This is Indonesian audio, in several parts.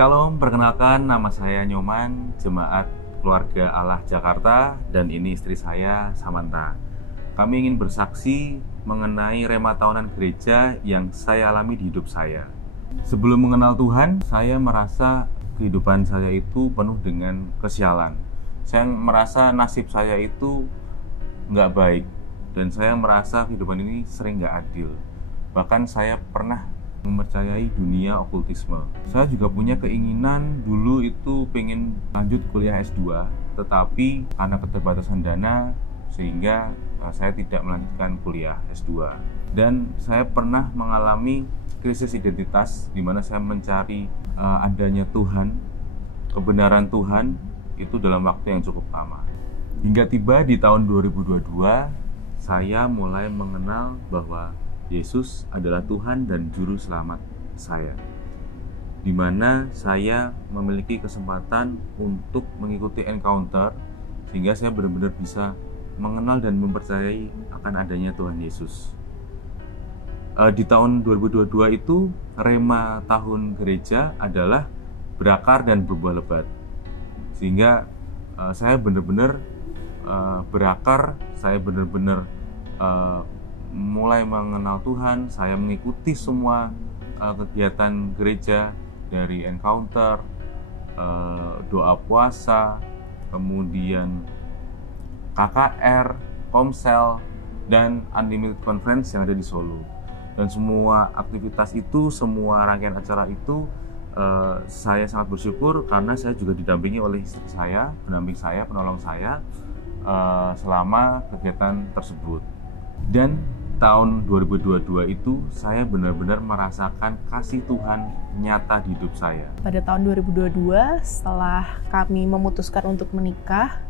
Shalom, perkenalkan nama saya Nyoman, Jemaat Keluarga Allah Jakarta, dan ini istri saya, Samantha. Kami ingin bersaksi mengenai rema tahunan gereja yang saya alami di hidup saya. Sebelum mengenal Tuhan, saya merasa kehidupan saya itu penuh dengan kesialan. Saya merasa nasib saya itu nggak baik, dan saya merasa kehidupan ini sering nggak adil. Bahkan saya pernah mempercayai dunia okultisme. Saya juga punya keinginan dulu itu pengen lanjut kuliah S2, tetapi karena keterbatasan dana sehingga saya tidak melanjutkan kuliah S2. Dan saya pernah mengalami krisis identitas di mana saya mencari adanya Tuhan, kebenaran Tuhan itu dalam waktu yang cukup lama. Hingga tiba di tahun 2022, saya mulai mengenal bahwa Yesus adalah Tuhan dan Juru Selamat saya, di mana saya memiliki kesempatan untuk mengikuti encounter sehingga saya benar-benar bisa mengenal dan mempercayai akan adanya Tuhan Yesus. Di tahun 2022 itu, rema tahun gereja adalah berakar dan berbuah lebat, sehingga saya benar-benar berakar, saya benar-benar mulai mengenal Tuhan. Saya mengikuti semua kegiatan gereja, dari encounter, doa puasa, kemudian KKR, Komsel, dan Unlimited Conference yang ada di Solo. Dan semua aktivitas itu, semua rangkaian acara itu, saya sangat bersyukur karena saya juga didampingi oleh istri saya, pendamping saya, penolong saya selama kegiatan tersebut. Dan tahun 2022 itu saya benar-benar merasakan kasih Tuhan nyata di hidup saya. Pada tahun 2022, setelah kami memutuskan untuk menikah,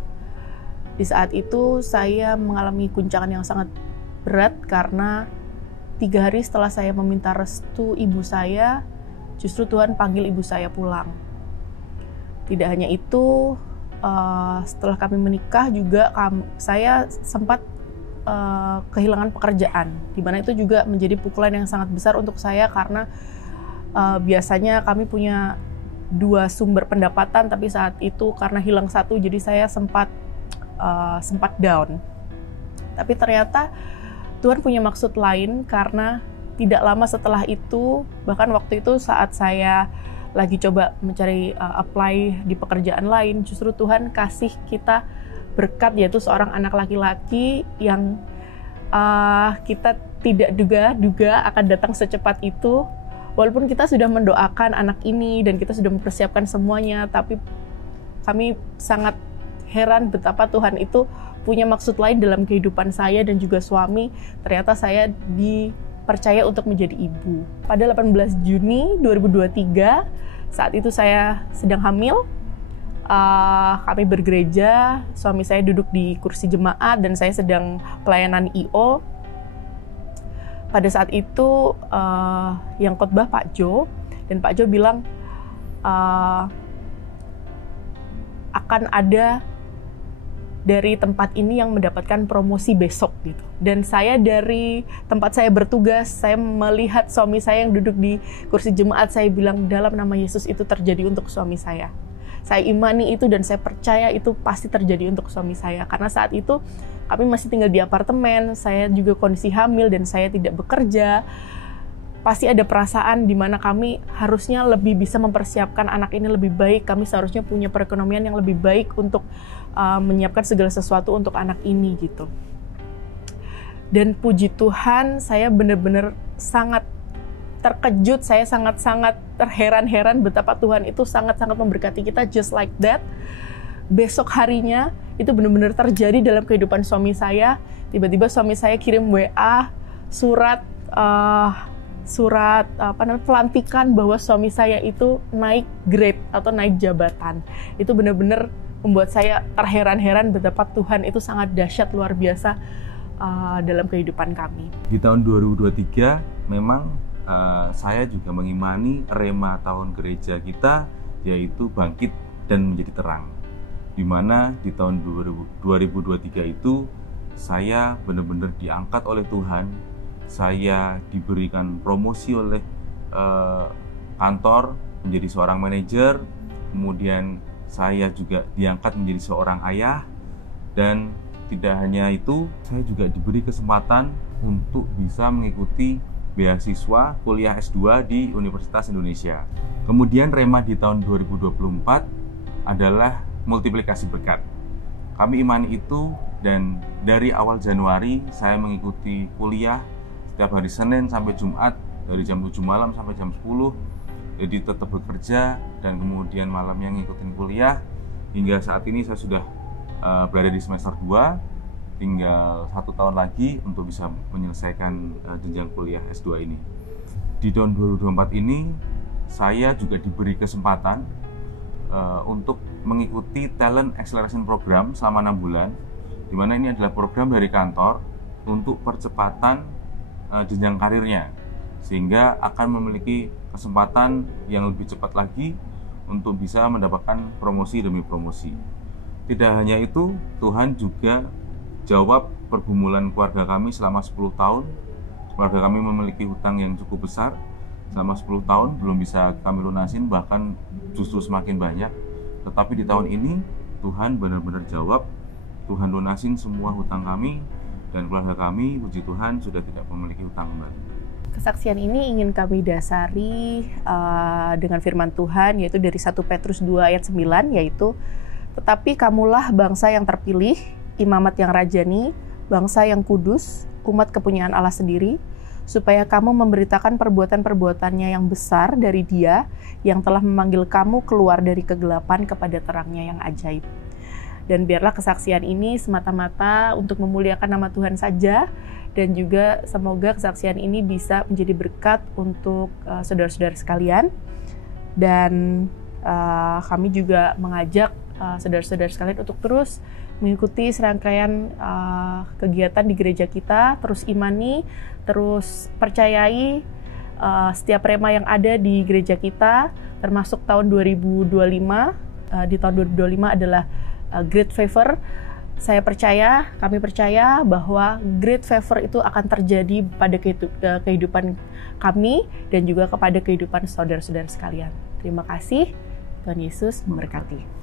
di saat itu saya mengalami guncangan yang sangat berat karena 3 hari setelah saya meminta restu ibu saya, justru Tuhan panggil ibu saya pulang. Tidak hanya itu, setelah kami menikah juga saya sempat kehilangan pekerjaan, di mana itu juga menjadi pukulan yang sangat besar untuk saya karena biasanya kami punya 2 sumber pendapatan, tapi saat itu karena hilang satu, jadi saya sempat down. Tapi ternyata Tuhan punya maksud lain karena tidak lama setelah itu, bahkan waktu itu saat saya lagi coba mencari apply di pekerjaan lain, justru Tuhan kasih kita berkat, yaitu seorang anak laki-laki yang kita tidak duga-duga akan datang secepat itu. Walaupun kita sudah mendoakan anak ini dan kita sudah mempersiapkan semuanya, tapi kami sangat heran betapa Tuhan itu punya maksud lain dalam kehidupan saya dan juga suami. Ternyata saya dipercaya untuk menjadi ibu. Pada 18 Juni 2023, saat itu saya sedang hamil. Kami bergereja, suami saya duduk di kursi jemaat dan saya sedang pelayanan I.O. Pada saat itu yang khotbah Pak Jo, dan Pak Jo bilang akan ada dari tempat ini yang mendapatkan promosi besok gitu. Dan saya dari tempat saya bertugas, saya melihat suami saya yang duduk di kursi jemaat, saya bilang dalam nama Yesus itu terjadi untuk suami saya. Saya imani itu dan saya percaya itu pasti terjadi untuk suami saya. Karena saat itu kami masih tinggal di apartemen, saya juga kondisi hamil dan saya tidak bekerja. Pasti ada perasaan di mana kami harusnya lebih bisa mempersiapkan anak ini lebih baik. Kami seharusnya punya perekonomian yang lebih baik untuk menyiapkan segala sesuatu untuk anak ini gitu. Dan puji Tuhan, saya benar-benar sangat terkejut, saya sangat-sangat terheran-heran betapa Tuhan itu sangat-sangat memberkati kita just like that. Besok harinya itu benar-benar terjadi dalam kehidupan suami saya. Tiba-tiba suami saya kirim WA surat pelantikan bahwa suami saya itu naik grade atau naik jabatan. Itu benar-benar membuat saya terheran-heran betapa Tuhan itu sangat dahsyat, luar biasa dalam kehidupan kami. Di tahun 2023 memang saya juga mengimani rema tahun gereja kita, yaitu bangkit dan menjadi terang. Di mana di tahun 2023 itu saya benar-benar diangkat oleh Tuhan, saya diberikan promosi oleh kantor, menjadi seorang manajer, kemudian saya juga diangkat menjadi seorang ayah, dan tidak hanya itu, saya juga diberi kesempatan untuk bisa mengikuti beasiswa kuliah S2 di Universitas Indonesia. Kemudian Rema di tahun 2024 adalah multiplikasi berkat. Kami imani itu, dan dari awal Januari saya mengikuti kuliah setiap hari Senin sampai Jumat dari jam 7 malam sampai jam 10. Jadi tetap bekerja dan kemudian malamnya ngikutin kuliah. Hingga saat ini saya sudah berada di semester 2, tinggal 1 tahun lagi untuk bisa menyelesaikan jenjang kuliah S2 ini. Di tahun 2024 ini saya juga diberi kesempatan untuk mengikuti Talent Acceleration Program selama 6 bulan, di mana ini adalah program dari kantor untuk percepatan jenjang karirnya, sehingga akan memiliki kesempatan yang lebih cepat lagi untuk bisa mendapatkan promosi demi promosi. Tidak hanya itu, Tuhan juga jawab pergumulan keluarga kami selama 10 tahun. Keluarga kami memiliki hutang yang cukup besar. Selama 10 tahun belum bisa kami lunasin, bahkan justru semakin banyak. Tetapi di tahun ini, Tuhan benar-benar jawab. Tuhan lunasin semua hutang kami, dan keluarga kami, puji Tuhan, sudah tidak memiliki hutang kembali. Kesaksian ini ingin kami dasari dengan firman Tuhan, yaitu dari 1 Petrus 2 ayat 9, yaitu tetapi kamulah bangsa yang terpilih, imamat yang rajani, bangsa yang kudus, umat kepunyaan Allah sendiri, supaya kamu memberitakan perbuatan-perbuatannya yang besar dari Dia yang telah memanggil kamu keluar dari kegelapan kepada terangnya yang ajaib. Dan biarlah kesaksian ini semata-mata untuk memuliakan nama Tuhan saja, dan juga semoga kesaksian ini bisa menjadi berkat untuk saudara-saudara sekalian. Dan kami juga mengajak saudara-saudara sekalian untuk terus mengikuti serangkaian kegiatan di gereja kita, terus imani, terus percayai setiap rema yang ada di gereja kita, termasuk tahun 2025. Di tahun 2025 adalah Great Favor. Saya percaya, kami percaya bahwa Great Favor itu akan terjadi pada kehidupan kami dan juga kepada kehidupan saudara-saudara sekalian. Terima kasih, Tuhan Yesus memberkati.